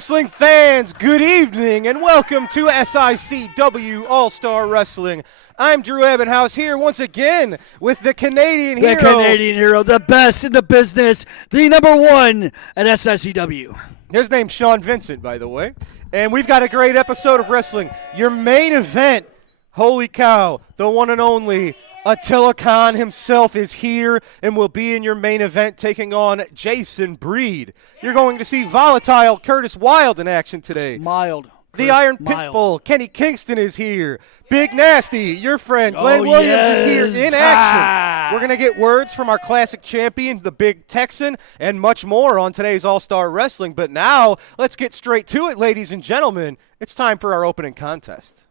Wrestling fans, good evening and welcome to SICW All-Star Wrestling. I'm Drew Ebenhouse here once again with the Canadian hero. The Canadian hero, the best in the business, the number one at SICW. His name's Sean Vincent, by the way. And we've got a great episode of wrestling. Your main event, holy cow, the one and only Attila Khan himself is here and will be in your main event taking on Jason Breed. You're going to see volatile Curtis Wilde in action today. Mild. The Iron Pitbull, Kenny Kingston, is here. Big Nasty, your friend, Glenn Williams is here in action. We're going to get words from our classic champion, the Big Texan, and much more on today's All-Star Wrestling. But now, let's get straight to it, ladies and gentlemen. It's time for our opening contest.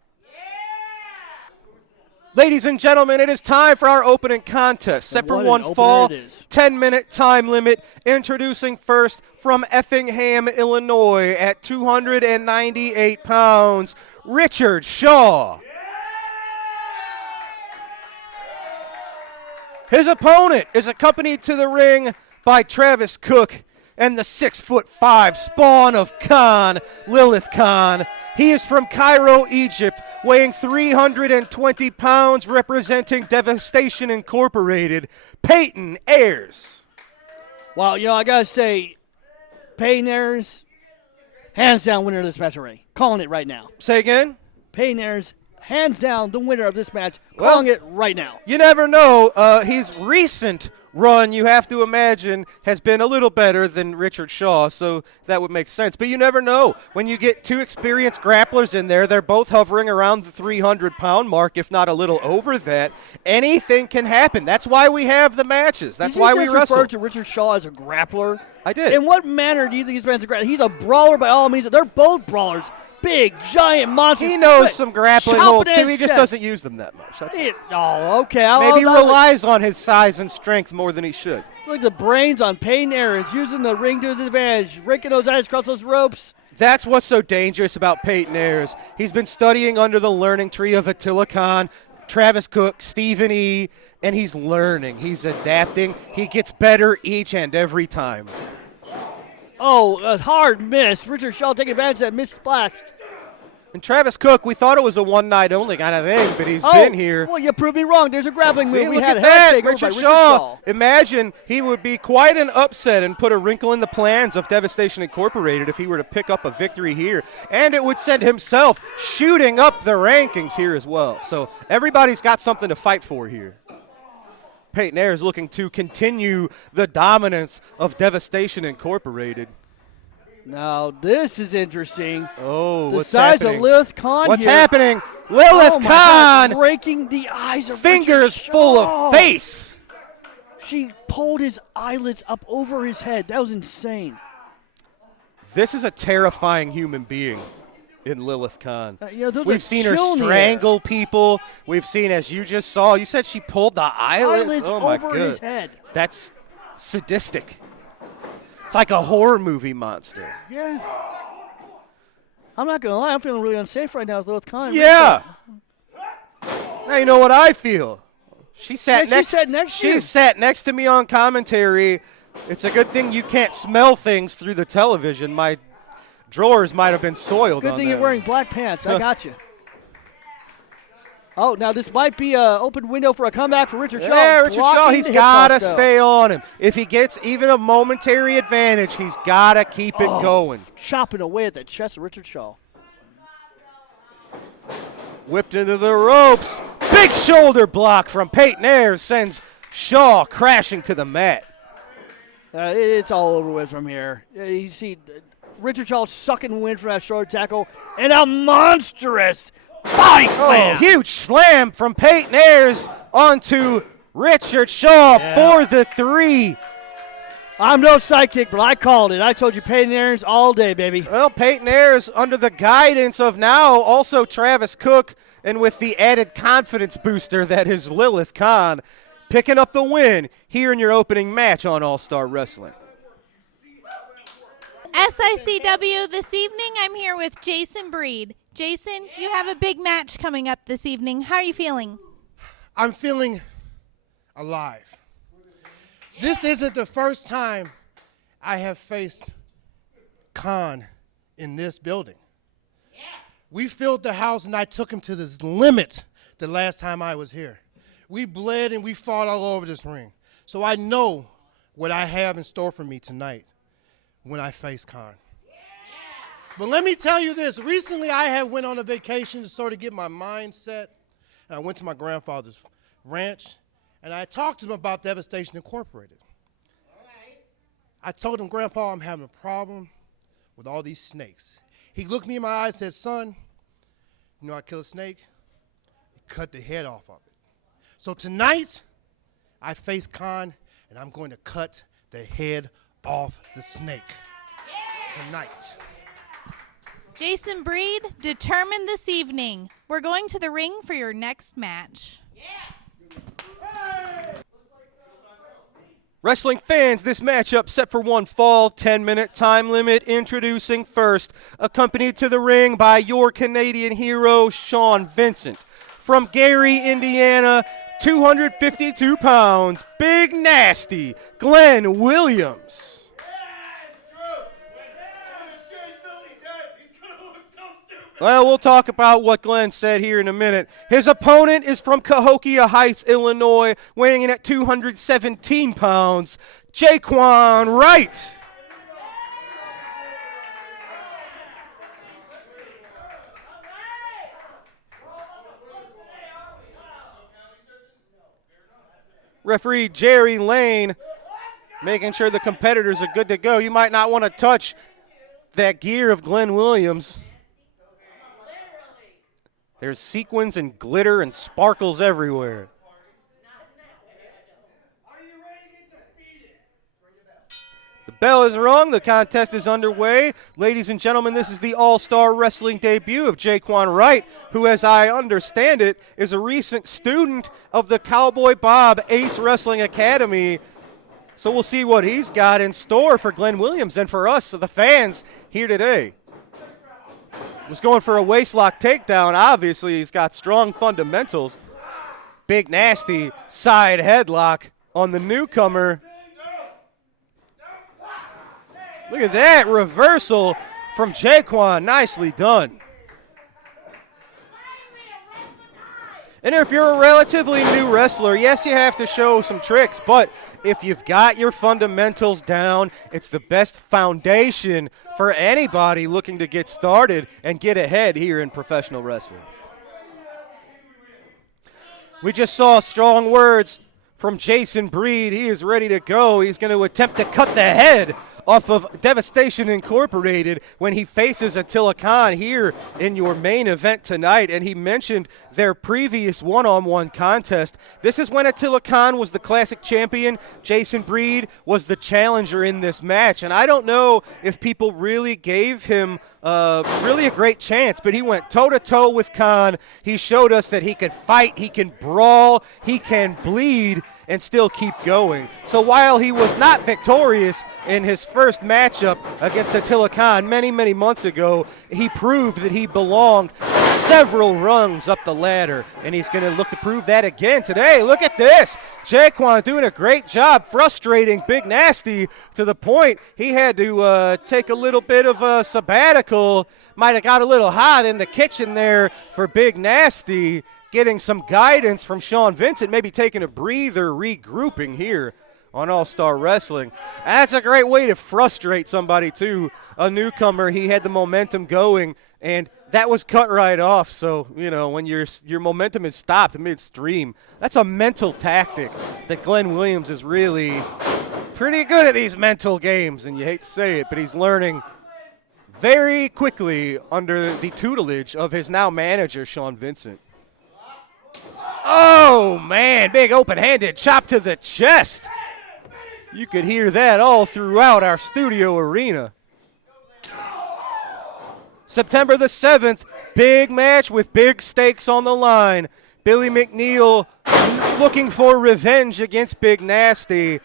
Ladies and gentlemen, it is time for our opening contest. Set for one fall, 10-minute time limit. Introducing first from Effingham, Illinois at 298 pounds, Richard Shaw. His opponent is accompanied to the ring by Travis Cook and the 6'5" spawn of Khan, Lilith Khan. He is from Cairo, Egypt, weighing 320 pounds, representing Devastation Incorporated, Peyton Ayers. Wow, I got to say, Peyton Ayers, hands down winner of this match already. Calling it right now. Say again? Peyton Ayers, hands down the winner of this match. Calling it right now. You never know. His recent run, you have to imagine, has been a little better than Richard Shaw, so that would make sense. But you never know. When you get two experienced grapplers in there, they're both hovering around the 300-pound mark, if not a little over that. Anything can happen. That's why we have the matches. That's why we wrestle. Did you just refer to Richard Shaw as a grappler? I did. In what manner do you think this man's a grappler? He's a brawler by all means. They're both brawlers. Big, giant monsters. He knows some grappling holds, too. He just chest. Doesn't use them that much. Okay. Maybe he relies on his size and strength more than he should. Look at the brains on Peyton Ayers, using the ring to his advantage, raking those eyes across those ropes. That's what's so dangerous about Peyton Ayers. He's been studying under the learning tree of Attila Khan, Travis Cook, Stephen E., and he's learning. He's adapting. He gets better each and every time. Oh, a hard miss. Richard Shaw taking advantage of that missed splash. And Travis Cook, we thought it was a one-night only kind of thing, but he's been here. Well, you proved me wrong. There's a grappling move. We had a handshake over Richard Shaw. Imagine he would be quite an upset and put a wrinkle in the plans of Devastation Incorporated if he were to pick up a victory here. And it would send himself shooting up the rankings here as well. So everybody's got something to fight for here. Peyton Ayers looking to continue the dominance of Devastation Incorporated. Now, this is interesting. Oh, what's happening? The size happening? of Lilith Khan What's here. happening? Lilith Khan! Breaking the eyes of fingers Richard full Shaw. of face. She pulled his eyelids up over his head. That was insane. This is a terrifying human being in Lilith Khan. We've seen her strangle people. We've seen, as you just saw, you said she pulled the eyelids oh my over his head. That's sadistic. It's like a horror movie monster. Yeah. I'm not going to lie. I'm feeling really unsafe right now with Lilith Khan. Yeah. Now you know what I feel. She sat next to me on commentary. It's a good thing you can't smell things through the television. My drawers might have been soiled. Good thing you're wearing black pants. I got you. Oh, now this might be an open window for a comeback for Richard Shaw. Yeah, Richard Shaw, he's got to stay on him. If he gets even a momentary advantage, he's got to keep it going. Chopping away at the chest of Richard Shaw. Whipped into the ropes. Big shoulder block from Peyton Ayers sends Shaw crashing to the mat. It's all over with from here. You see Richard Shaw sucking wind from that short tackle, and a monstrous body slam. Huge slam from Peyton Ayers onto Richard Shaw for the 3. I'm no sidekick, but I called it. I told you Peyton Ayers all day, baby. Well, Peyton Ayers under the guidance of now also Travis Cook, and with the added confidence booster that is Lilith Khan, picking up the win here in your opening match on All-Star Wrestling. SICW this evening, I'm here with Jason Breed. Jason, you have a big match coming up this evening. How are you feeling? I'm feeling alive. This isn't the first time I have faced Khan in this building. We filled the house, and I took him to this limit the last time I was here. We bled and we fought all over this ring. So I know what I have in store for me tonight when I face Khan. But let me tell you this. Recently, I had went on a vacation to sort of get my mind set. And I went to my grandfather's ranch, and I talked to him about Devastation Incorporated. I told him, Grandpa, I'm having a problem with all these snakes. He looked me in my eyes and said, son, you know how I kill a snake? You cut the head off of it. So tonight, I face Khan, and I'm going to cut the head off the snake. Tonight. Jason Breed, determined this evening. We're going to the ring for your next match. Wrestling fans, this matchup set for one fall, 10-minute time limit. Introducing first, accompanied to the ring by your Canadian hero, Sean Vincent. From Gary, Indiana, 252 pounds, Big Nasty, Glenn Williams. Well, we'll talk about what Glenn said here in a minute. His opponent is from Cahokia Heights, Illinois, weighing in at 217 pounds, Jaquan Wright. Referee Jerry Lane making sure the competitors are good to go. You might not want to touch that gear of Glenn Williams. There's sequins and glitter and sparkles everywhere. The bell is rung. The contest is underway. Ladies and gentlemen, this is the All-Star Wrestling debut of Jaquan Wright, who, as I understand it, is a recent student of the Cowboy Bob Ace Wrestling Academy. So we'll see what he's got in store for Glenn Williams and for us, the fans, here today. Was going for a waistlock takedown. Obviously, he's got strong fundamentals. Big Nasty side headlock on the newcomer. Look at that reversal from Jaquan. Nicely done. And if you're a relatively new wrestler, yes, you have to show some tricks, but if you've got your fundamentals down, it's the best foundation for anybody looking to get started and get ahead here in professional wrestling. We just saw strong words from Jason Breed. He is ready to go. He's going to attempt to cut the head off of Devastation Incorporated when he faces Attila Khan here in your main event tonight. And he mentioned their previous one-on-one contest. This is when Attila Khan was the classic champion. Jason Breed was the challenger in this match. And I don't know if people really gave him really a great chance, but he went toe-to-toe with Khan. He showed us that he could fight, he can brawl, he can bleed, and still keep going. So while he was not victorious in his first matchup against Attila Khan many, many months ago, he proved that he belonged several rungs up the ladder, and he's going to look to prove that again today. Look at this. Jaquan doing a great job frustrating Big Nasty to the point he had to take a little bit of a sabbatical. Might have got a little hot in the kitchen there for Big Nasty, getting some guidance from Sean Vincent, maybe taking a breather, regrouping here on All-Star Wrestling. That's a great way to frustrate somebody, too. A newcomer, he had the momentum going, and that was cut right off. So, you know, when your momentum is stopped midstream, that's a mental tactic that Glenn Williams is really pretty good at, these mental games, and you hate to say it, but he's learning very quickly under the tutelage of his now manager, Sean Vincent. Oh, man, big open-handed chop to the chest. You could hear that all throughout our studio arena. September the 7th, big match with big stakes on the line. Billy McNeil looking for revenge against Big Nasty.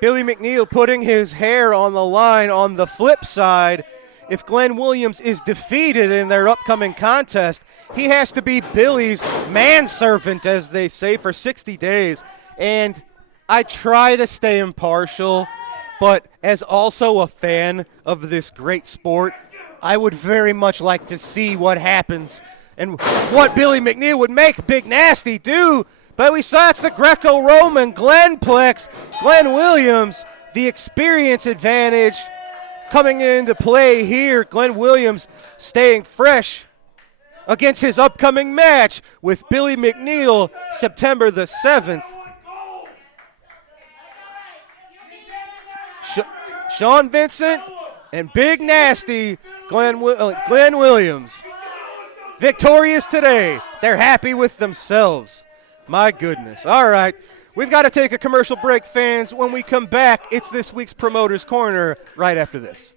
Billy McNeil putting his hair on the line. On the flip side, if Glenn Williams is defeated in their upcoming contest, he has to be Billy's manservant, as they say, for 60 days. And I try to stay impartial, but as also a fan of this great sport, I would very much like to see what happens and what Billy McNeil would make Big Nasty do. But we saw it's the Greco-Roman Glenplex. Glenn Williams, the experience advantage coming into play here. Glenn Williams staying fresh against his upcoming match with Billy McNeil, September the 7th. Sean Vincent and Big Nasty, Glenn Williams. Victorious today. They're happy with themselves. My goodness. All right. We've got to take a commercial break, fans. When we come back, it's this week's Promoter's Corner right after this.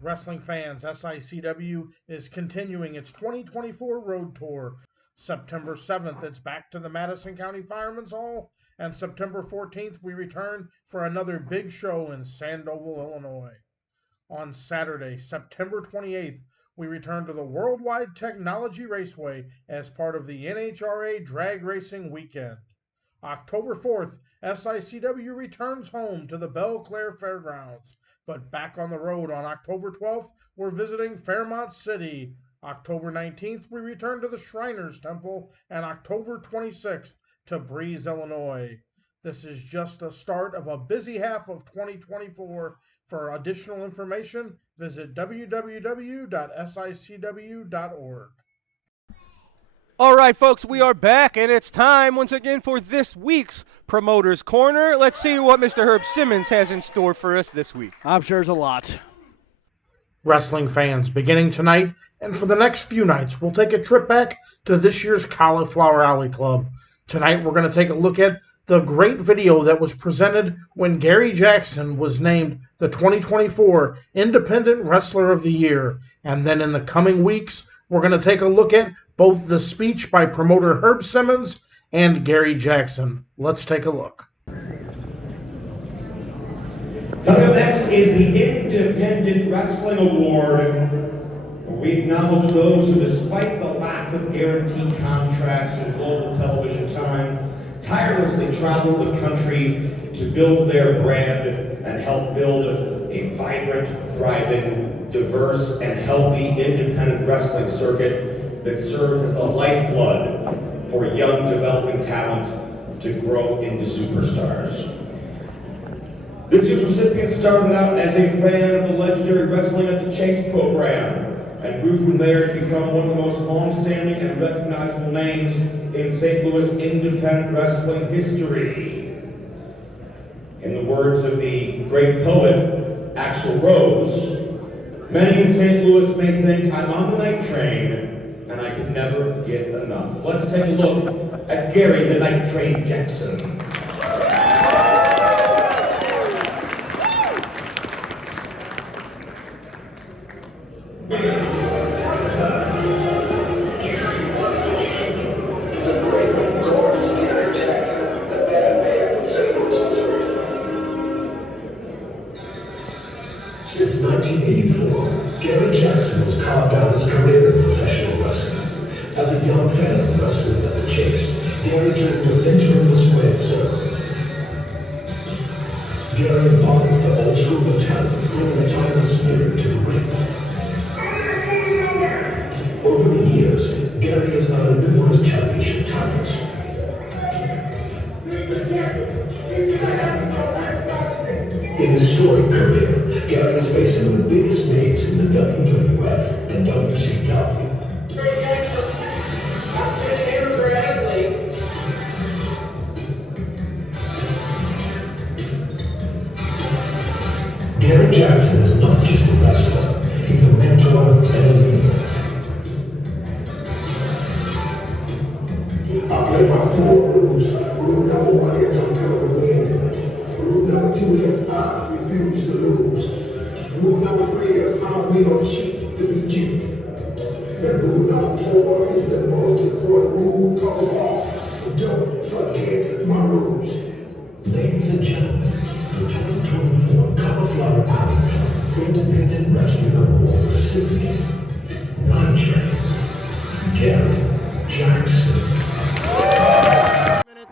Wrestling fans, SICW is continuing its 2024 road tour. September 7th, it's back to the Madison County Fireman's Hall. And September 14th, we return for another big show in Sandoval, Illinois. On Saturday, September 28th, we return to the Worldwide Technology Raceway as part of the NHRA Drag Racing Weekend. October 4th, SICW returns home to the Belle Claire Fairgrounds. But back on the road on October 12th, we're visiting Fairmont City. October 19th, we return to the Shriners Temple. And October 26th, to Breeze, Illinois. This is just the start of a busy half of 2024. For additional information, visit www.sicw.org. All right, folks, we are back, and it's time once again for this week's Promoter's Corner. Let's see what Mr. Herb Simmons has in store for us this week. I'm sure there's a lot. Wrestling fans, beginning tonight and for the next few nights, we'll take a trip back to this year's Cauliflower Alley Club. Tonight, we're going to take a look at the great video that was presented when Gary Jackson was named the 2024 Independent Wrestler of the Year. And then in the coming weeks, we're going to take a look at both the speech by promoter Herb Simmons and Gary Jackson. Let's take a look. Coming up next is the Independent Wrestling Award. We acknowledge those who, despite the lack of guaranteed contracts and global television time, tirelessly travel the country to build their brand and help build a vibrant, thriving, diverse, and healthy independent wrestling circuit that serves as the lifeblood for young developing talent to grow into superstars. This year's recipient started out as a fan of the legendary Wrestling at the Chase program and grew from there to become one of the most long-standing and recognizable names in St. Louis independent wrestling history. In the words of the great poet, Axl Rose, many in St. Louis may think I'm on the night train and I could never get enough. Let's take a look at Gary the Night Train Jackson. Since 1984, Gary Jackson has carved out his career in professional wrestling. As a young fan of Wrestling at the Chase, Gary dreamed of entering the squared circle. Gary embodies the old school mentality, bringing a timeless spirit to the ring. Over the years, Gary has earned numerous championship titles. In his storied career, Gary is facing the biggest names in the WWF and WCW. Gary Jackson is not just a wrestler, he's a mentor and a leader. I play my 4 rules. Rule number 1 is I'm coming to win. Rule number 2 is I refuse to lose. Rule number 3 is I will cheat to be you. And rule number 4 is the most important rule of all. Don't forget my rules. Ladies and gentlemen, the 2024 Cauliflower Alley Club Independent Wrestling Award recipient, Night Train, Gary Jackson.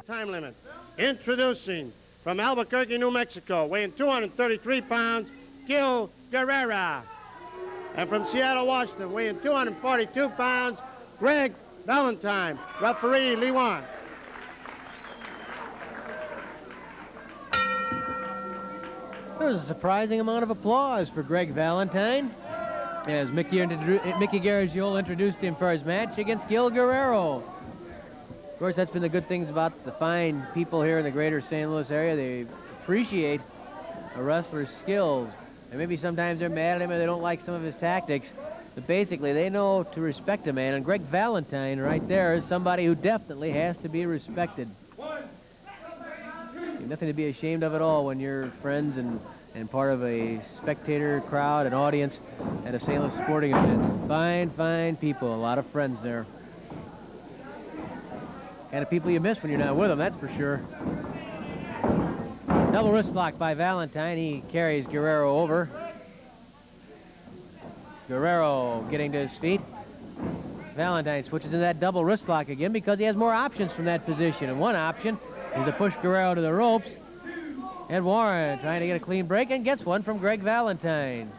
Time limit. Introducing from Albuquerque, New Mexico, weighing 233 pounds, Gil Guerrera. And from Seattle, Washington, weighing 242 pounds, Greg Valentine. Referee, Lee Wan. There was a surprising amount of applause for Greg Valentine as Mickey Garagiola introduced him for his match against Gil Guerrero. Of course, that's been the good things about the fine people here in the greater St. Louis area. They appreciate a wrestler's skills. And maybe sometimes they're mad at him or they don't like some of his tactics. But basically, they know to respect a man. And Greg Valentine right there is somebody who definitely has to be respected. You've nothing to be ashamed of at all when you're friends and part of a spectator crowd and audience at a St. Louis sporting event. Fine, fine people. A lot of friends there. Kind of people you miss when you're not with them, that's for sure. Double wrist lock by Valentine. He carries Guerrero over. Guerrero getting to his feet. Valentine switches into that double wrist lock again because he has more options from that position. And one option is to push Guerrero to the ropes. Ed Warren trying to get a clean break and gets one from Greg Valentine.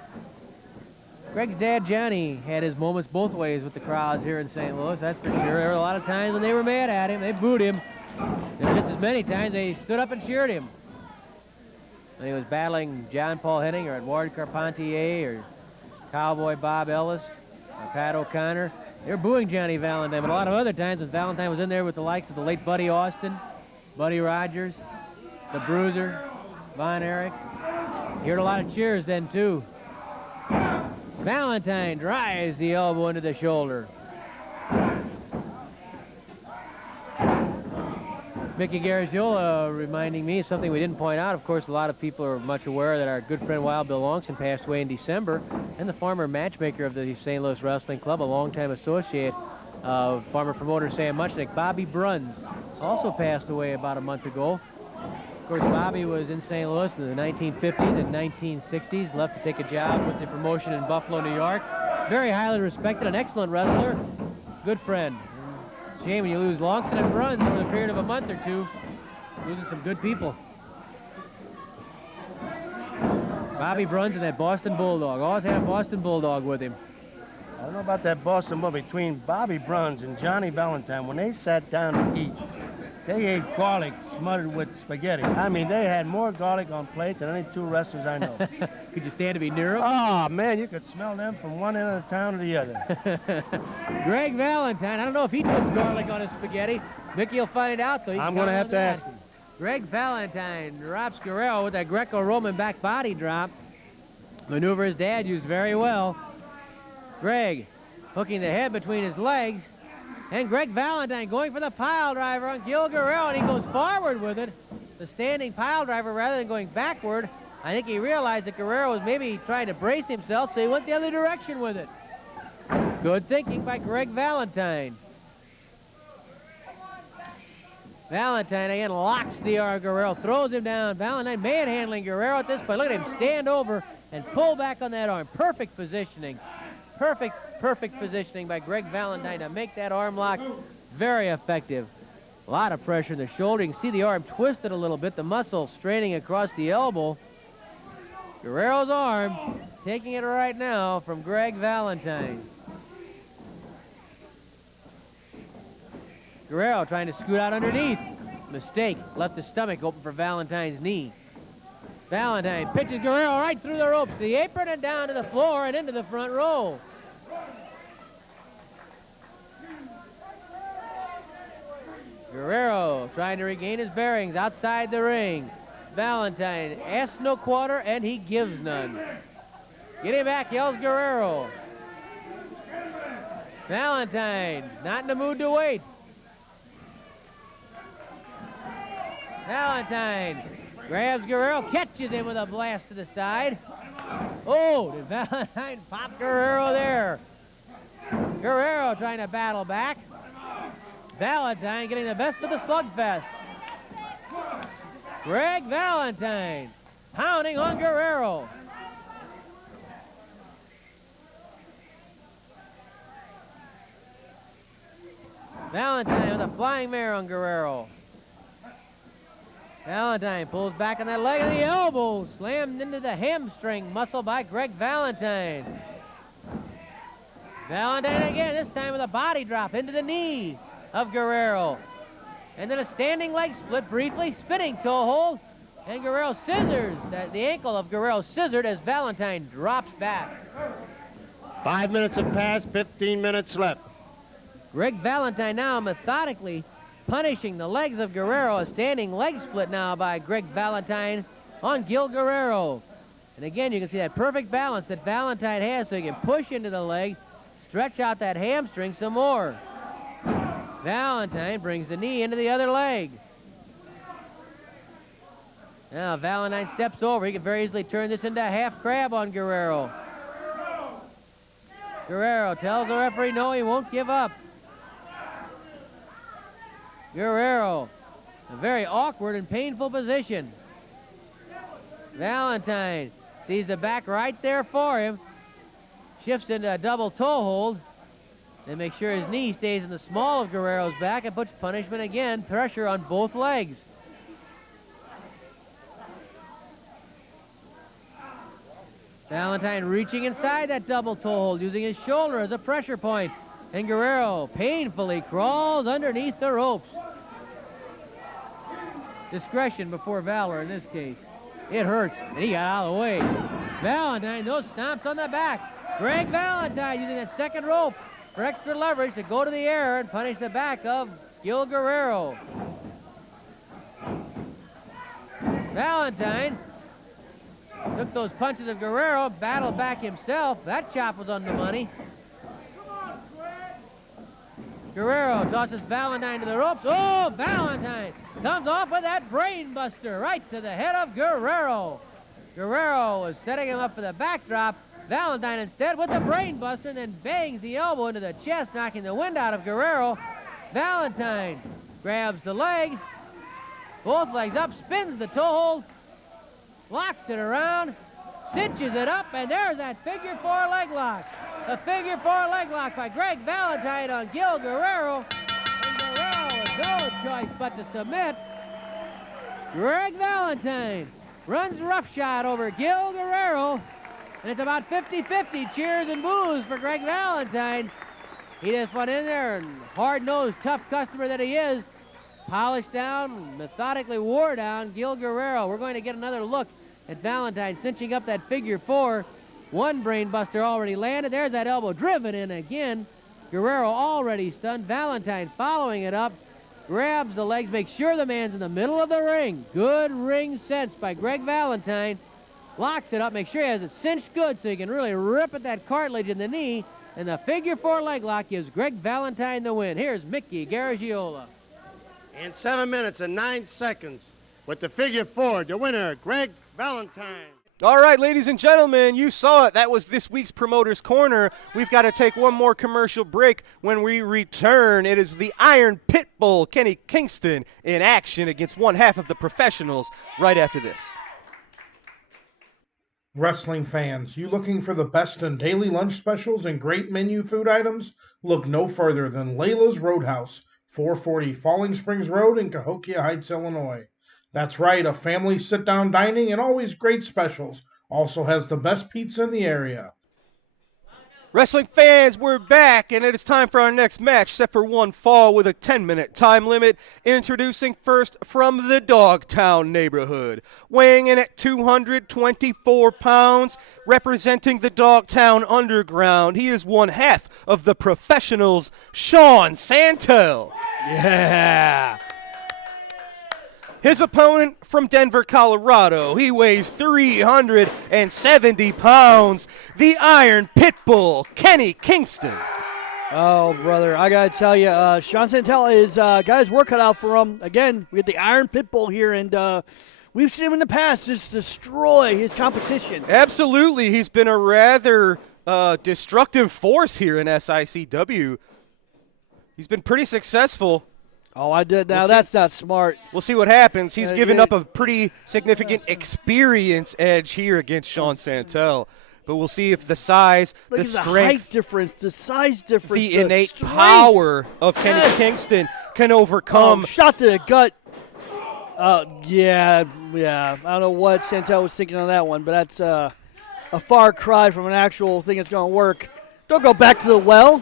Greg's dad, Johnny, had his moments both ways with the crowds here in St. Louis, that's for sure. There were a lot of times when they were mad at him, they booed him. And just as many times they stood up and cheered him. When he was battling John Paul Henning or Edouard Carpentier or Cowboy Bob Ellis or Pat O'Connor, they were booing Johnny Valentine. But a lot of other times when Valentine was in there with the likes of the late Buddy Austin, Buddy Rogers, the Bruiser, Von Erich, you heard a lot of cheers then too. Valentine drives the elbow into the shoulder. Mickey Garagiola reminding me of something we didn't point out. Of course, a lot of people are much aware that our good friend Wild Bill Longson passed away in December, and the former matchmaker of the St. Louis Wrestling Club, a longtime associate of former promoter Sam Muchnick, Bobby Bruns, also passed away about a month ago. Of course, Bobby was in St. Louis in the 1950s and 1960s, left to take a job with the promotion in Buffalo, New York. Very highly respected, an excellent wrestler, good friend. Shame when you lose Longson and Bruns over the period of a month or two, losing some good people. Bobby Bruns and that Boston Bulldog, always had a Boston Bulldog with him. I don't know about that Boston Bull between Bobby Bruns and Johnny Valentine. When they sat down to eat, they ate garlic smothered with spaghetti. I mean, they had more garlic on plates than any two wrestlers I know. Could you stand to be near them? Oh, man, you could smell them from one end of the town to the other. Greg Valentine, I don't know if he puts garlic on his spaghetti. Mickey will find out, though. I'm going to have to ask him. Greg Valentine drops Guerrero with that Greco-Roman back body drop. Maneuver his dad used very well. Greg hooking the head between his legs. And Greg Valentine going for the pile driver on Gil Guerrero, and he goes forward with it. The standing pile driver rather than going backward. I think he realized that Guerrero was maybe trying to brace himself, so he went the other direction with it. Good thinking by Greg Valentine. Valentine again locks the arm of Guerrero, throws him down. Valentine manhandling Guerrero at this point. Look at him stand over and pull back on that arm. Perfect positioning. Perfect positioning by Greg Valentine to make that arm lock very effective. A lot of pressure in the shoulder. You can see the arm twisted a little bit, the muscle straining across the elbow. Guerrero's arm taking it right now from Greg Valentine. Guerrero trying to scoot out underneath. Mistake, left the stomach open for Valentine's knee. Valentine pitches Guerrero right through the ropes, the apron and down to the floor and into the front row. Guerrero trying to regain his bearings outside the ring. Valentine asks no quarter and he gives none. Get him back, yells Guerrero. Valentine not in the mood to wait. Valentine grabs Guerrero, catches him with a blast to the side. Oh, did Valentine pop Guerrero there? Guerrero trying to battle back. Valentine getting the best of the slugfest. Greg Valentine pounding on Guerrero. Valentine with a flying mare on Guerrero. Valentine pulls back on that leg, and the elbow slammed into the hamstring muscle by Greg Valentine. Valentine again, this time with a body drop into the knee of Guerrero. And then a standing leg split briefly, spinning toe hold, and Guerrero scissors. The ankle of Guerrero scissored as Valentine drops back. 5 minutes have passed, 15 minutes left. Greg Valentine now methodically punishing the legs of Guerrero. A standing leg split now by Greg Valentine on Gil Guerrero. And again, you can see that perfect balance that Valentine has so he can push into the leg, stretch out that hamstring some more. Valentine brings the knee into the other leg. Now Valentine steps over. He can very easily turn this into a half crab on Guerrero. Guerrero tells the referee no, he won't give up. Guerrero, a very awkward and painful position. Valentine sees the back right there for him. Shifts into a double toe hold. Then makes sure his knee stays in the small of Guerrero's back and puts punishment again, pressure on both legs. Valentine reaching inside that double toe hold, using his shoulder as a pressure point. And Guerrero painfully crawls underneath the ropes. Discretion before valor in this case. It hurts, and he got out of the way. Valentine, those stomps on the back. Greg Valentine using that second rope for extra leverage to go to the air and punish the back of Gil Guerrero. Valentine took those punches of Guerrero, battled back himself. That chop was on the money. Guerrero tosses Valentine to the ropes. Oh, Valentine comes off with that brain buster right to the head of Guerrero. Guerrero was setting him up for the backdrop. Valentine instead with the brain buster and then bangs the elbow into the chest, knocking the wind out of Guerrero. Valentine grabs the leg, both legs up, spins the toe hold, locks it around, cinches it up, and there's that figure four leg lock. The figure four leg lock by Greg Valentine on Gil Guerrero. And Guerrero has no choice but to submit. Greg Valentine runs roughshod over Gil Guerrero. And it's about 50-50 cheers and boos for Greg Valentine. He just went in there and hard-nosed, tough customer that he is, polished down, methodically wore down Gil Guerrero. We're going to get another look at Valentine cinching up that figure four. One brain buster already landed. There's that elbow driven in again. Guerrero already stunned. Valentine following it up. Grabs the legs, makes sure the man's in the middle of the ring. Good ring sense by Greg Valentine. Locks it up, makes sure he has it cinched good so he can really rip at that cartilage in the knee. And the figure four leg lock gives Greg Valentine the win. Here's Mickey Garagiola. In 7 minutes and 9 seconds, with the figure four, the winner, Greg Valentine. All right, ladies and gentlemen, you saw it. That was this week's Promoter's Corner. We've got to take one more commercial break. When we return, it is the Iron Pitbull, Kenny Kingston, in action against one half of the professionals right after this. Wrestling fans, you looking for the best in daily lunch specials and great menu food items? Look no further than Layla's Roadhouse, 440 Falling Springs Road in Cahokia Heights, Illinois. That's right, a family sit-down dining and always great specials. Also has the best pizza in the area. Wrestling fans, we're back, and it is time for our next match, set for one fall with a 10-minute time limit. Introducing first from the Dogtown neighborhood. Weighing in at 224 pounds, representing the Dogtown Underground, he is one half of the professionals, Sean Santel. Yeah. His opponent from Denver, Colorado, he weighs 370 pounds, the Iron Pitbull, Kenny Kingston. Oh, brother, I got to tell you, Sean Santel is got his work cut out for him. Again, we get the Iron Pitbull here, and we've seen him in the past just destroy his competition. Absolutely. He's been a rather destructive force here in SICW. He's been pretty successful. Oh, I did. Now, that's not smart. We'll see what happens. He's given up a pretty significant experience edge here against Sean Santel. But we'll see if the size, the strength, the height difference, the size difference, the innate power of Kenny Kingston can overcome. Shot to the gut. Yeah. I don't know what Santel was thinking on that one, but that's a far cry from an actual thing that's going to work. Don't go back to the well.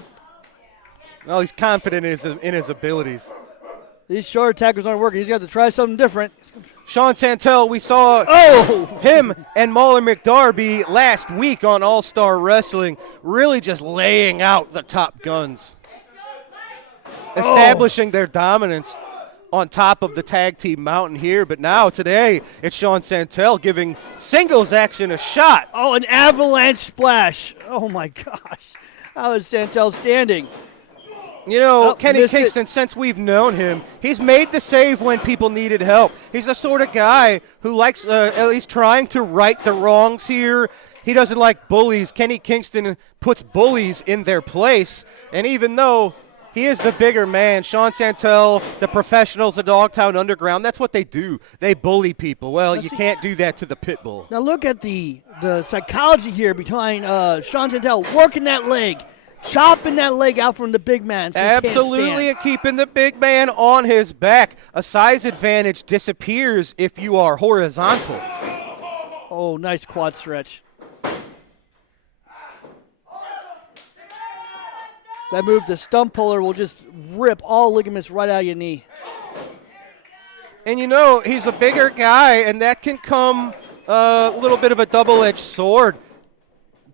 Well, he's confident in his abilities. These short attackers aren't working. He's got to try something different. Sean Santel, we saw him and Mauler McDarby last week on All-Star Wrestling, really just laying out the top guns, establishing their dominance on top of the tag team mountain here. But now, today, it's Sean Santel giving singles action a shot. Oh, an avalanche splash. Oh, my gosh. How is Santel standing? You know, Kenny missed it. Kingston, since we've known him, he's made the save when people needed help. He's the sort of guy who likes at least trying to right the wrongs here. He doesn't like bullies. Kenny Kingston puts bullies in their place. And even though he is the bigger man, Sean Santel, the professionals, the Dogtown Underground, that's what they do. They bully people. Well, you can't do that to the Pitbull. Now look at the psychology here behind Sean Santel working that leg, chopping that leg out from the big man. So he can't Absolutely, stand. and keeping the big man on his back. A size advantage disappears if you are horizontal. Oh, nice quad stretch. That move, the stump puller, will just rip all ligaments right out of your knee. And you know, he's a bigger guy, and that can come a little bit of a double-edged sword.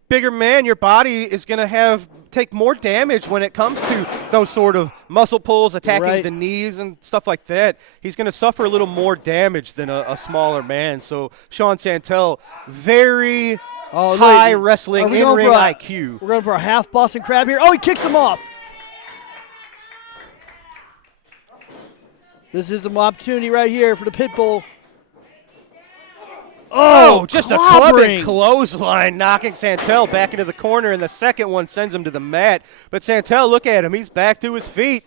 Bigger man, your body is going to take more damage when it comes to those sort of muscle pulls, attacking the knees and stuff like that. He's going to suffer a little more damage than a smaller man. So Sean Santel, very high wrestling in-ring IQ. We're going for a half Boston Crab here. Oh, he kicks him off. This is an opportunity right here for the Pitbull. Oh, just a clubbing clobbering. clothesline, knocking Santel back into the corner, and the second one sends him to the mat. But Santel, look at him. He's back to his feet.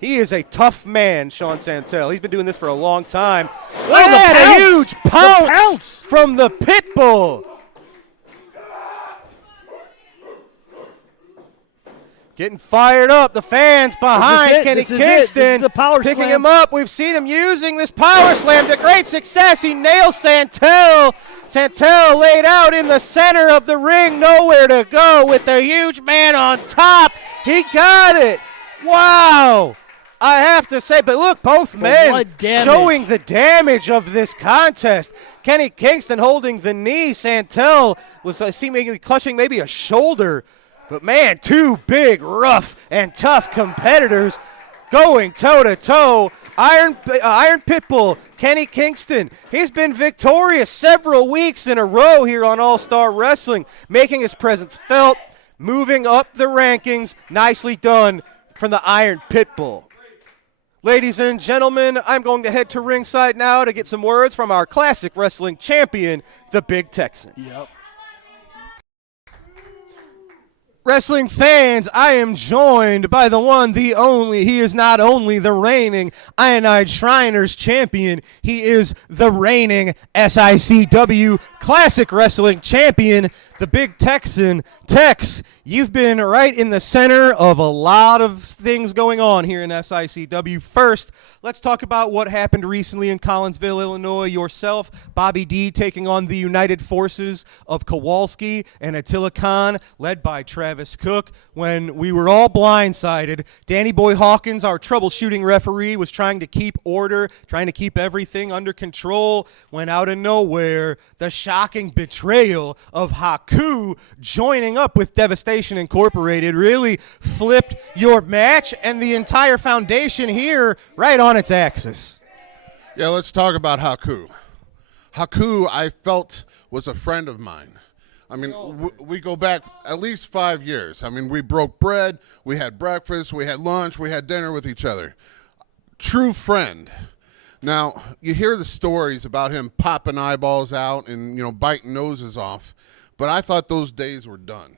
He is a tough man, Sean Santel. He's been doing this for a long time. Look at that, a huge pounce from the Pitbull. Getting fired up. The fans behind Kenny Kingston, the power picking slam. him up. We've seen him using this power slam to great success. He nails Santel. Santel laid out in the center of the ring, nowhere to go with the huge man on top. He got it. Wow. I have to say, but look, both men showing the damage of this contest. Kenny Kingston holding the knee. Santel was seemingly clutching maybe a shoulder. But, man, two big, rough, and tough competitors going toe-to-toe. Iron Pitbull, Kenny Kingston. He's been victorious several weeks in a row here on All-Star Wrestling, making his presence felt, moving up the rankings. Nicely done from the Iron Pitbull. Ladies and gentlemen, I'm going to head to ringside now to get some words from our classic wrestling champion, the Big Texan. Yep. Wrestling fans, I am joined by the one, the only. He is not only the reigning Ionide Shriners champion, he is the reigning SICW Classic Wrestling champion, the Big Texan. Tex, you've been right in the center of a lot of things going on here in SICW. First, let's talk about what happened recently in Collinsville, Illinois. Yourself, Bobby D, taking on the united forces of Kowalski and Attila Khan, led by Travis Cook. When we were all blindsided, Danny Boy Hawkins, our troubleshooting referee, was trying to keep order, trying to keep everything under control, when out of nowhere, the shocking betrayal of Haku joining up with Devastation Incorporated really flipped your match and the entire foundation here right on its axis. Yeah, let's talk about Haku. Haku, I felt, was a friend of mine. I mean, we go back at least 5 years. I mean, we broke bread, we had breakfast, we had lunch, we had dinner with each other. True friend. Now, you hear the stories about him popping eyeballs out and, biting noses off, but I thought those days were done.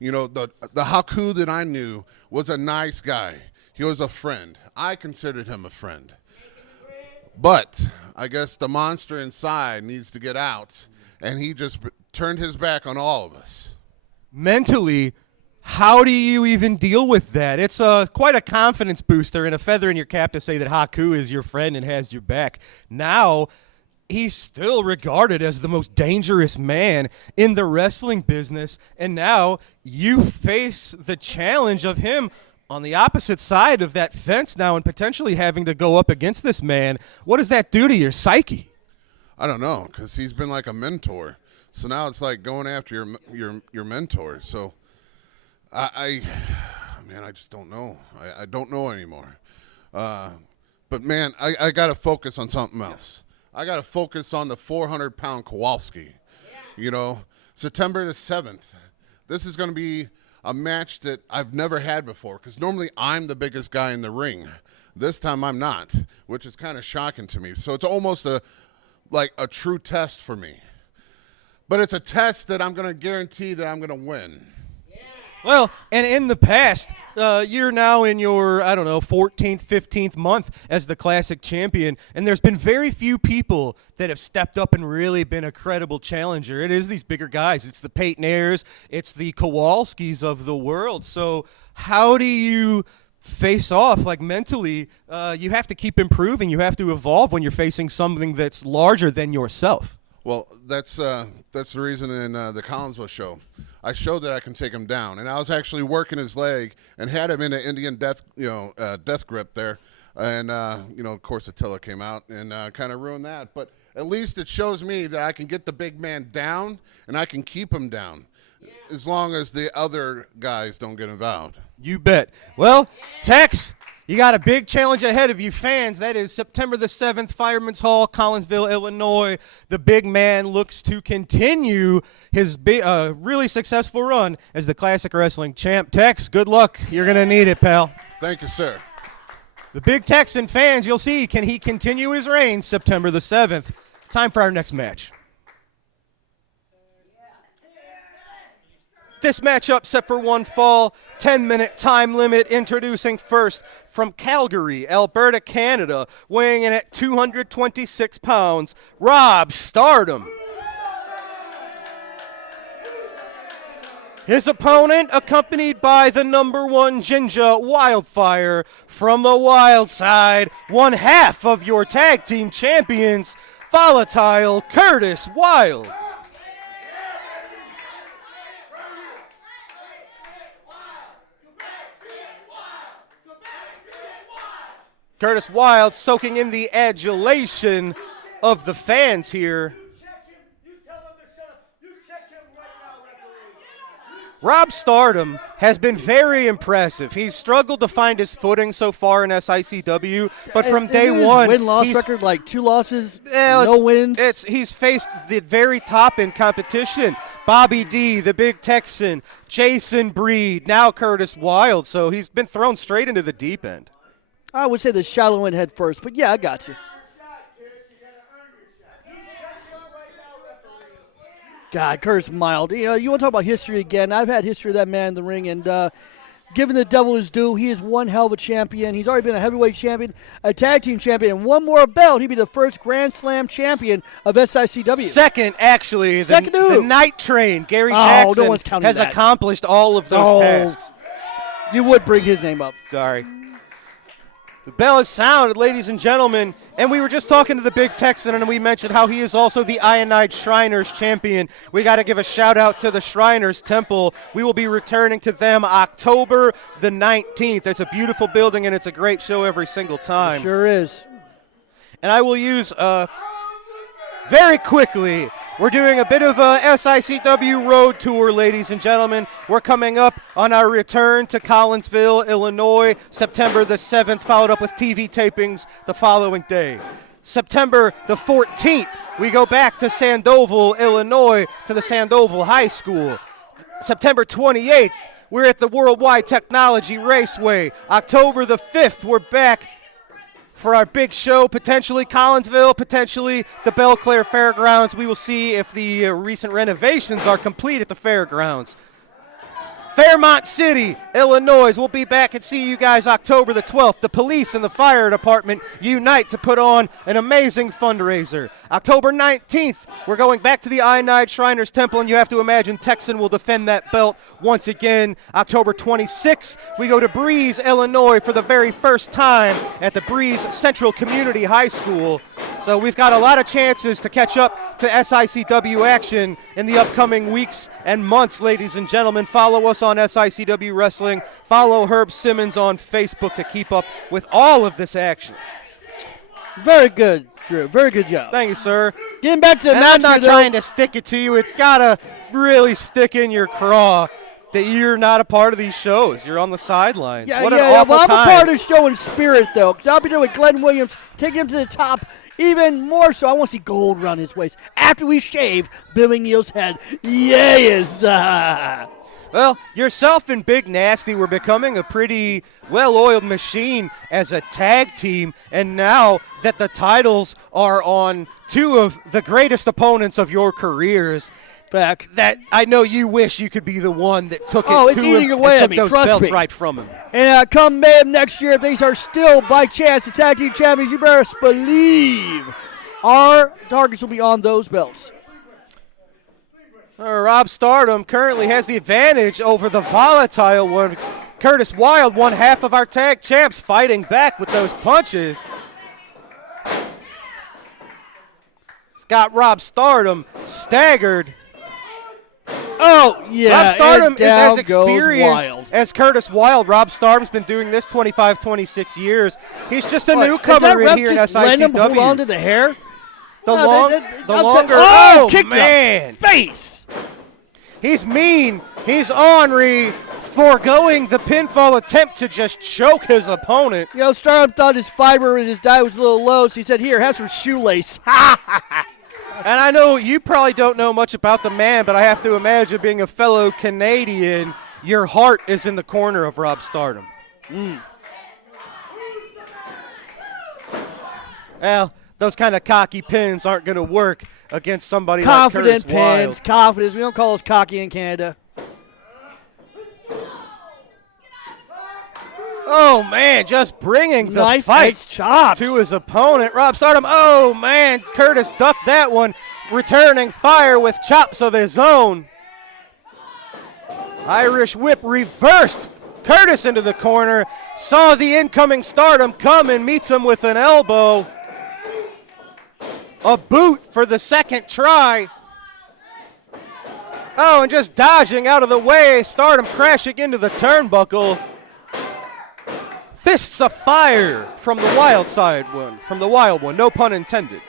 The Haku that I knew was a nice guy. He was a friend. I considered him a friend. But I guess the monster inside needs to get out, and he just turned his back on all of us. Mentally, How do you even deal with that? It's quite a confidence booster and a feather in your cap to say that Haku is your friend and has your back. Now, he's still regarded as the most dangerous man in the wrestling business, and now you face the challenge of him on the opposite side of that fence now and potentially having to go up against this man. What does that do to your psyche? I don't know, because he's been like a mentor. So now it's like going after your mentor. So I just don't know. I don't know anymore. But, man, I got to focus on something else. I got to focus on the 400-pound Kowalski. You know, September the 7th. This is going to be a match that I've never had before because normally I'm the biggest guy in the ring. This time I'm not, which is kind of shocking to me. So it's almost like a true test for me. But it's a test that I'm going to guarantee that I'm going to win. Well, and in the past, you're now in your, 14th, 15th month as the Classic champion, and there's been very few people that have stepped up and really been a credible challenger. It is these bigger guys. It's the Peyton-Ayers. It's the Kowalskis of the world. So how do you face off, like mentally? You have to keep improving. You have to evolve when you're facing something that's larger than yourself. Well, that's the reason in the Collinsville show. I showed that I can take him down, and I was actually working his leg and had him in an Indian death grip there, and of course Attila came out and kind of ruined that. But at least it shows me that I can get the big man down and I can keep him down, as long as the other guys don't get involved. You bet. Well, Tex, you got a big challenge ahead of you, fans. That is September the 7th, Fireman's Hall, Collinsville, Illinois. The big man looks to continue his really successful run as the Classic Wrestling champ. Tex, good luck. You're going to need it, pal. Thank you, sir. The big Texan fans, you'll see, can he continue his reign September the 7th? Time for our next match. This matchup set for one fall, 10-minute time limit. Introducing first from Calgary, Alberta, Canada, weighing in at 226 pounds, Rob Stardom. His opponent, accompanied by the #1 Jinja Wildfire from the Wild Side, one half of your tag team champions, Volatile Curtis Wild. Curtis Wild soaking in the adulation of the fans here. Rob Stardom has been very impressive. He's struggled to find his footing so far in SICW, but from day one, win-loss record like 2 losses, no wins. He's faced the very top in competition. Bobby D, the big Texan, Jason Breed, now Curtis Wild. So he's been thrown straight into the deep end. I would say the shallow end head first, but yeah, I got you. God, Curtis Wild. You want to talk about history again? I've had history of that man in the ring, and given the devil his due, he is one hell of a champion. He's already been a heavyweight champion, a tag team champion, and one more belt. He'd be the first Grand Slam champion of SICW. Second, actually. Second the Night Train, Gary Jackson, no one's counting has that. accomplished all of those tasks. You would bring his name up. Sorry. The bell is sounded, ladies and gentlemen, and we were just talking to the big Texan, and we mentioned how he is also the Ionide Shriners champion. We got to give a shout-out to the Shriners Temple. We will be returning to them October the 19th. It's a beautiful building, and it's a great show every single time. It sure is. And I will use very quickly, we're doing a bit of a SICW road tour, ladies and gentlemen. We're coming up on our return to Collinsville, Illinois, September the 7th, followed up with TV tapings the following day. September the 14th, we go back to Sandoval, Illinois, to the Sandoval High School. September 28th, we're at the Worldwide Technology Raceway. October the 5th, we're back for our big show, potentially Collinsville, potentially the Belle Claire Fairgrounds. We will see if the recent renovations are complete at the fairgrounds. Fairmont City, Illinois. We'll be back and see you guys October the 12th. The police and the fire department unite to put on an amazing fundraiser. October 19th, we're going back to the Ionide Shriners Temple, and you have to imagine Texan will defend that belt once again. October 26th, we go to Breeze, Illinois for the very first time at the Breeze Central Community High School. So we've got a lot of chances to catch up to SICW action in the upcoming weeks and months, ladies and gentlemen. Follow us on SICW Wrestling. Follow Herb Simmons on Facebook to keep up with all of this action. Very good, Drew. Very good job. Thank you, sir. Getting back to the and match. I'm not trying to stick it to you. It's got to really stick in your craw that you're not a part of these shows. You're on the sidelines. What an awful well, I'm time. a part of the show in spirit, though, because I'll be there with Glenn Williams, taking him to the top. Even more so, I want to see gold around his waist after we shave Billy Neal's head. Yes. Well, yourself and Big Nasty were becoming a pretty well-oiled machine as a tag team, and now that the titles are on two of the greatest opponents of your careers, back, that I know you wish you could be the one that took it it's to eating him away and at took me, those trust belts me. right from him. And come May of next year, if these are still by chance the tag team champions, you better believe our targets will be on those belts. Rob Stardom currently has the advantage over the volatile one. Curtis Wilde, one half of our tag champs, fighting back with those punches. It's got Rob Stardom staggered. Oh, yeah. Rob Stardom is as and down goes experienced Wilde. as Curtis Wilde. Rob Stardom's been doing this 25, 26 years. He's just a What, newcomer did that in ref here in just let him hold on SICW. to the hair? The No, longer, oh, oh kicked man. him. Face. He's mean. He's ornery, foregoing the pinfall attempt to just choke his opponent. You know, Stardom thought his fiber in his diet was a little low, so he said, here, have some shoelace. And I know you probably don't know much about the man, but I have to imagine, being a fellow Canadian, your heart is in the corner of Rob Stardom. Well, those kind of cocky pins aren't going to work against somebody Confident like Curtis Wilde. pins, confidence. We don't call us cocky in Canada. Oh, man, just bringing the Knife fight edge chops to his opponent. Rob Stardom, oh, man, Curtis ducked that one, returning fire with chops of his own. Irish whip reversed. Curtis into the corner, saw the incoming Stardom come and meets him with an elbow. A boot for the second try. Oh, and just dodging out of the way, Stardom crashing into the turnbuckle. Fists of fire from the wild one, no pun intended.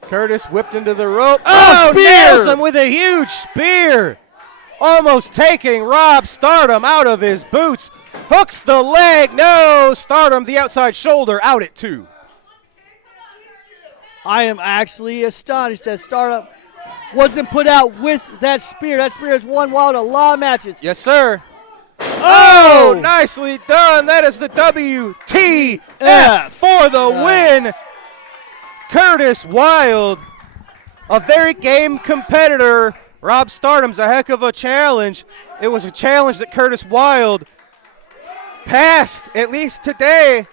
Curtis whipped into the rope. Oh, nails him with a huge spear. Almost taking Rob Stardom out of his boots. Hooks the leg. No, Stardom the outside shoulder, out at 2. I am actually astonished that Stardom wasn't put out with that spear. That spear has won Wild a lot of matches. Yes, sir. Oh, nicely done. That is the WTF for the win. Curtis Wilde, a very game competitor. Rob Stardom's a heck of a challenge. It was a challenge that Curtis Wilde passed, at least today.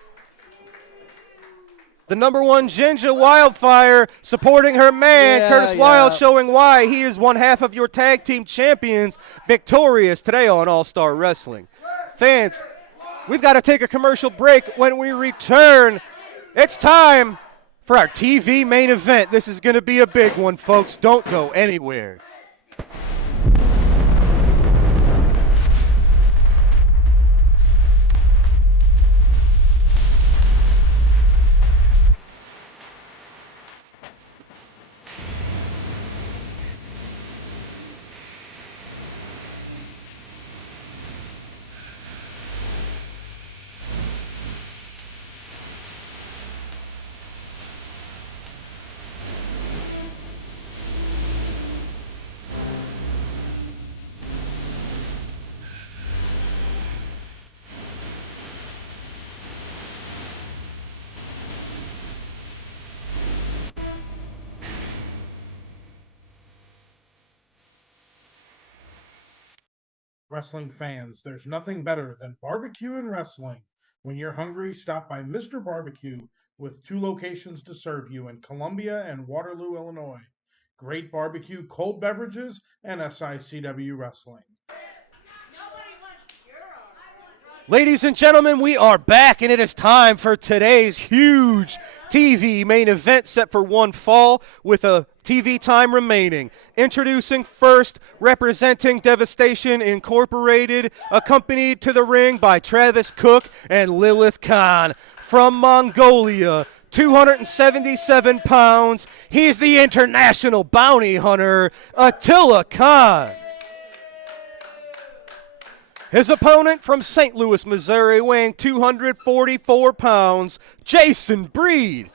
The number one Ginger Wildfire supporting her man, Curtis Wilde, showing why he is one half of your tag team champions, victorious today on All-Star Wrestling. Fans, we've got to take a commercial break. When we return, it's time for our TV main event. This is going to be a big one, folks. Don't go anywhere. Wrestling fans, there's nothing better than barbecue and wrestling. When you're hungry, stop by Mr. Barbecue with 2 locations to serve you in Columbia and Waterloo, Illinois. Great barbecue, cold beverages, and SICW wrestling. Ladies and gentlemen, we are back, and it is time for today's huge TV main event set for one fall with a TV time remaining. Introducing first, representing Devastation Incorporated, accompanied to the ring by Travis Cook and Lilith Khan. From Mongolia, 277 pounds, he's the international bounty hunter, Attila Khan. His opponent from St. Louis, Missouri, weighing 244 pounds, Jason Breed.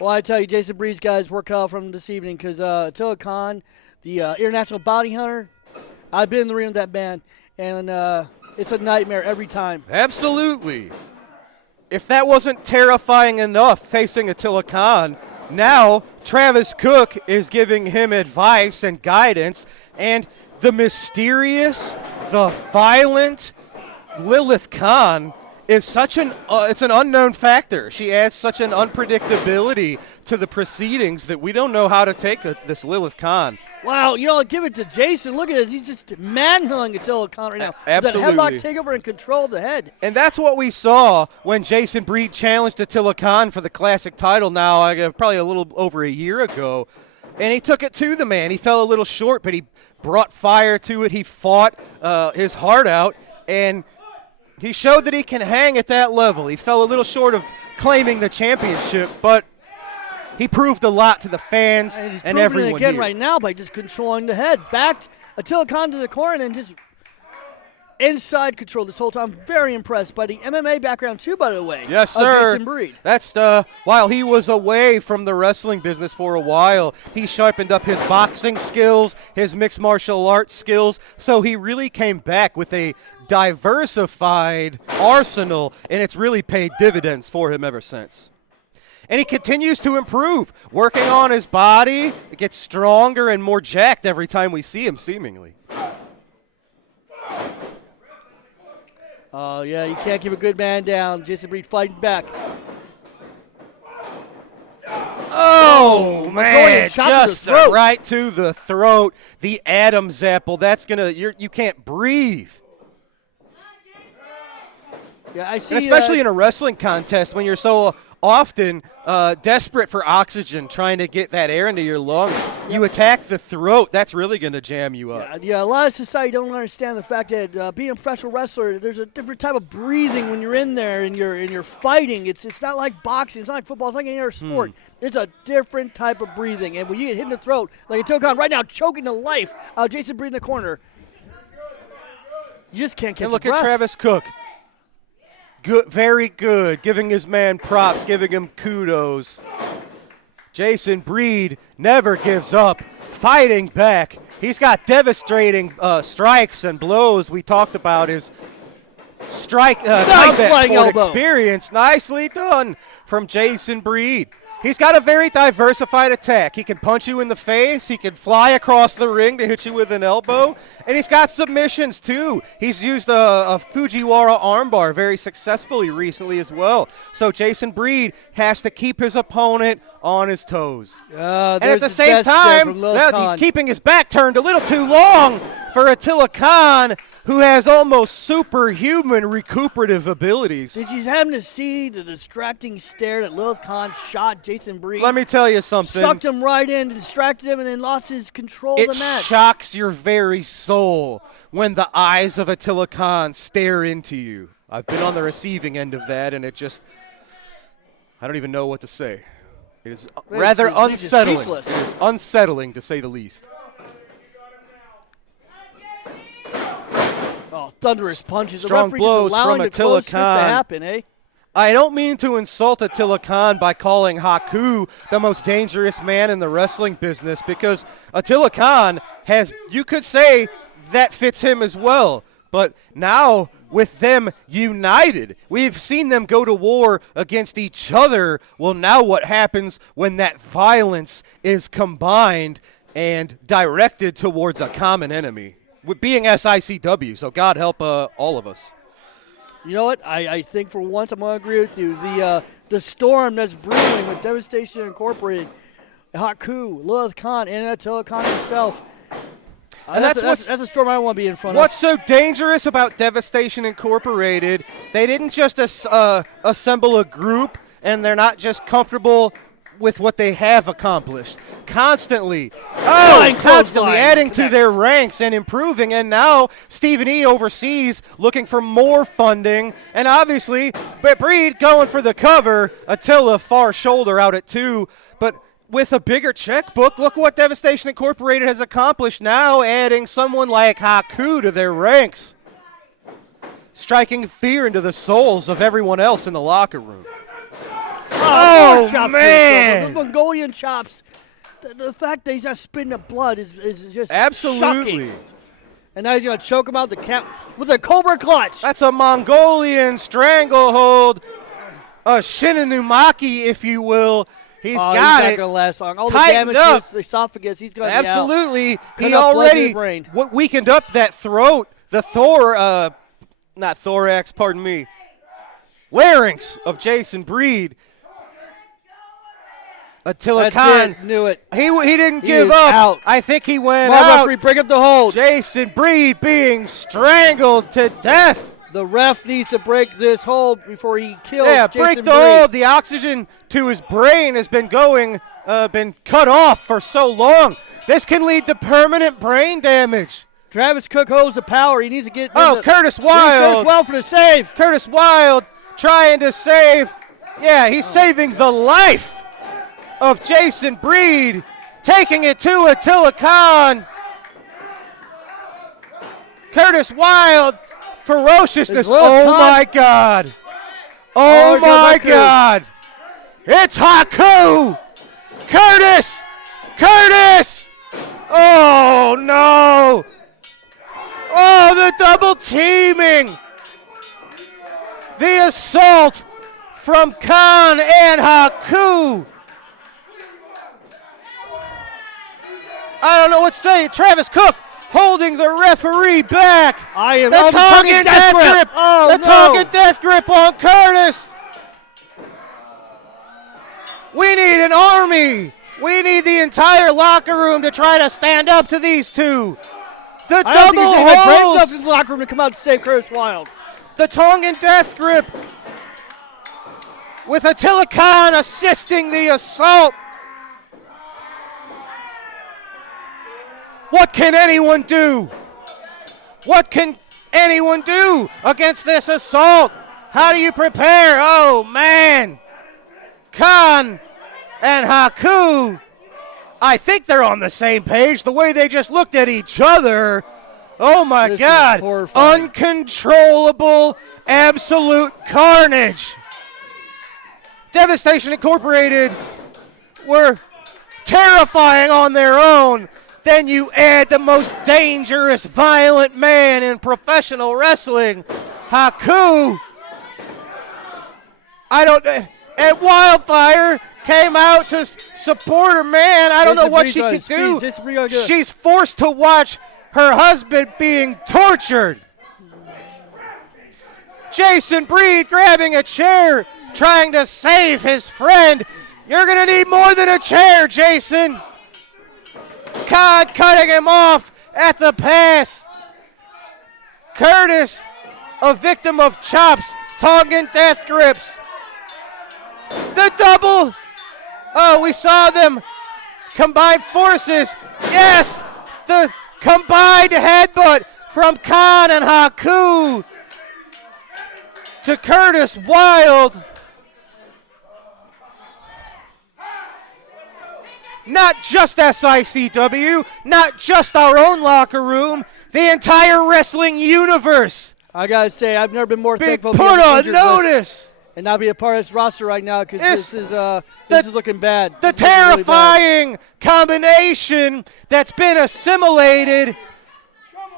Well, I tell you, Jason Breed's guys work out from this evening because Attila Khan, the international bounty hunter, I've been in the ring with that man, and it's a nightmare every time. Absolutely. If that wasn't terrifying enough facing Attila Khan, now Travis Cook is giving him advice and guidance, and the mysterious, the violent Lilith Khan is such it's an unknown factor. She adds such an unpredictability to the proceedings that we don't know how to take this Lilith Khan. Wow, give it to Jason. Look at it. He's just manhandling Attila Khan right now. Absolutely. That headlock takeover and control of the head. And that's what we saw when Jason Breed challenged Attila Khan for the classic title now, probably a little over a year ago. And he took it to the man. He fell a little short, but he brought fire to it. He fought his heart out, and he showed that he can hang at that level. He fell a little short of claiming the championship, but he proved a lot to the fans and everyone it again here. Right now by just controlling the head. Backed Attila Khan to the corner and just inside control this whole time. Very impressed by the MMA background too, by the way. Yes, sir. Jason Breed. That's while he was away from the wrestling business for a while, he sharpened up his boxing skills, his mixed martial arts skills, so he really came back with a diversified arsenal, and it's really paid dividends for him ever since. And he continues to improve, working on his body. It gets stronger and more jacked every time we see him, seemingly. Oh, yeah, you can't keep a good man down. Jason Breed fighting back. Oh, man, just right to the throat. The Adam's apple. That's going to, you can't breathe. Yeah, I see. And especially in a wrestling contest when you're so often desperate for oxygen, trying to get that air into your lungs. You attack the throat. That's really going to jam you up. Yeah, a lot of society don't understand the fact that being a professional wrestler, there's a different type of breathing when you're in there and you're fighting. It's not like boxing. It's not like football. It's like any other sport. It's a different type of breathing. And when you get hit in the throat, like Attila Khan right now, choking the life out of Jason Breed in the corner, you just can't catch And look your breath. at Travis Cook. Good, very good. Giving his man props, giving him kudos. Jason Breed never gives up, fighting back. He's got devastating strikes and blows. We talked about his combat sport experience. Nicely done from Jason Breed. He's got a very diversified attack. He can punch you in the face. He can fly across the ring to hit you with an elbow. And he's got submissions, too. He's used a Fujiwara armbar very successfully recently as well. So Jason Breed has to keep his opponent on his toes. And at the same time, he's keeping his back turned a little too long for Attila Khan, who has almost superhuman recuperative abilities. Did you happen to see the distracting stare that Lilith Khan shot Jason Breed? Let me tell you something. Sucked him right in, distracted him, and then lost his control of the match. It shocks your very soul when the eyes of Attila Khan stare into you. I've been on the receiving end of that, and I don't even know what to say. It is rather unsettling. It is unsettling, to say the least. Oh, thunderous punches. Strong blows from Attila Khan. To happen, eh? I don't mean to insult Attila Khan by calling Haku the most dangerous man in the wrestling business, because Attila Khan has, you could say, that fits him as well. But now with them united. We've seen them go to war against each other. Well, now what happens when that violence is combined and directed towards a common enemy? With being SICW, so God help all of us. You know what? I think for once I'm going to agree with you. The storm that's brewing with Devastation Incorporated, Haku, Lilith Khan, and Attila Khan himself. And that's a storm I don't want to be in front of. What's so dangerous about Devastation Incorporated, they didn't just assemble a group, and they're not just comfortable with what they have accomplished. Constantly adding to their ranks and improving. And now Stephen E. overseas looking for more funding. And obviously, Breed going for the cover. Attila far shoulder out at 2. But with a bigger checkbook, look what Devastation Incorporated has accomplished now, adding someone like Haku to their ranks, striking fear into the souls of everyone else in the locker room. Oh man! Those Mongolian chops. The fact that he's not spitting up blood is just absolutely shocking. And now he's going to choke him out the cap with a Cobra Clutch. That's a Mongolian stranglehold, a Shinanumaki, if you will. He's got he's not it. going to last long. All the Tightened damage up. to his esophagus, he's going to absolutely. be out. He already weakened up that throat, the not thorax, pardon me, larynx of Jason Breed. Attila Khan knew it. He didn't give up. Out. I think he went out. out. Referee, break up the hold. Jason Breed being strangled to death. The ref needs to break this hold before he kills Jason break the Breed. hold. The oxygen to his brain has been been cut off for so long. This can lead to permanent brain damage. Travis Cook holds the power. He needs to get. Curtis Wild. Curtis Wild for the save. Curtis Wild trying to save. Yeah, he's saving the life of Jason Breed, taking it to Attila Khan. Curtis Wild, ferociousness. My God. Oh my God. It's Haku. Curtis. Oh no. Oh, the double teaming. The assault from Khan and Haku. I don't know what to say. Travis Cook holding the referee back. The Tongan death grip. Tongan death grip on Curtis. We need an army. We need the entire locker room to try to stand up to these two. The double holds. Brave enough in the locker room to come out to save Curtis Wild. The Tongan death grip with Attila Khan assisting the assault. What can anyone do? What can anyone do against this assault? How do you prepare? Oh, man. Khan and Haku, I think they're on the same page. The way they just looked at each other. Oh, my God. Uncontrollable, absolute carnage. Devastation Incorporated were terrifying on their own. Then you add the most dangerous, violent man in professional wrestling, Haku. And Wildfire came out to support her man. I don't know what she could do. She's forced to watch her husband being tortured. Jason Breed grabbing a chair, trying to save his friend. You're going to need more than a chair, Jason. Khan cutting him off at the pass. Curtis, a victim of chops, Tongan death grips. The double. Oh, we saw them combine forces. Yes, the combined headbutt from Khan and Haku to Curtis Wild. Not just SICW, not just our own locker room, the entire wrestling universe. I gotta say, I've never been more thankful to be put on notice and not be a part of this roster right now because this is looking bad. The terrifying combination that's been assimilated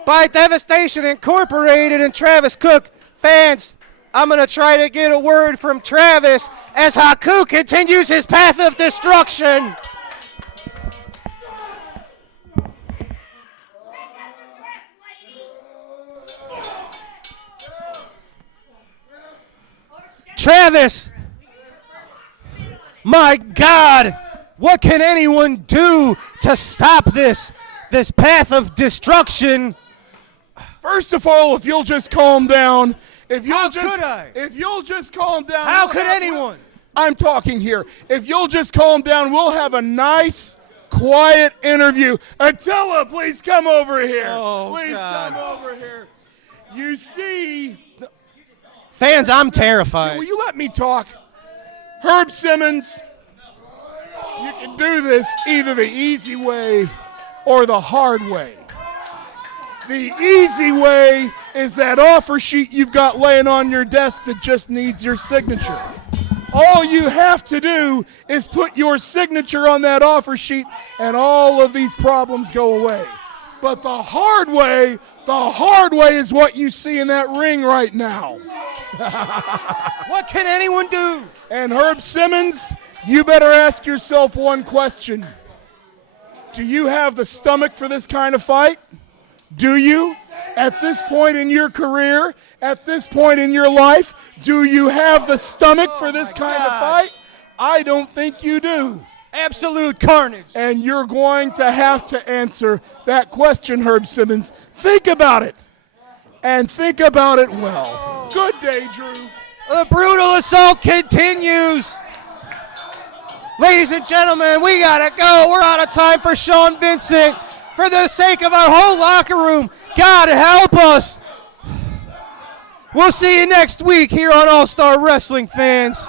by Devastation Incorporated and Travis Cook Fans, I'm going to try to get a word from Travis as Haku continues his path of destruction. Travis, my God, what can anyone do to stop this path of destruction? First of all, if you'll just calm down, if you'll just calm down. How could anyone? I'm talking here. If you'll just calm down, we'll have a nice, quiet interview. Attila, please come over here. Oh, please God. come over here. You see, Fans, I'm terrified. will you let me talk? Herb Simmons, you can do this either the easy way or the hard way. The easy way is that offer sheet you've got laying on your desk that just needs your signature. All you have to do is put your signature on that offer sheet and all of these problems go away. But the hard way is what you see in that ring right now. What can anyone do? And Herb Simmons, you better ask yourself one question. Do you have the stomach for this kind of fight? Do you? At this point in your career, at this point in your life, do you have the stomach for this kind of fight? I don't think you do. Absolute carnage. And you're going to have to answer that question, Herb Simmons. Think about it. And think about it well. Good day, Drew. The brutal assault continues. Ladies and gentlemen, we gotta go. We're out of time for Sean Vincent. For the sake of our whole locker room, God help us. We'll see you next week here on All Star Wrestling, fans.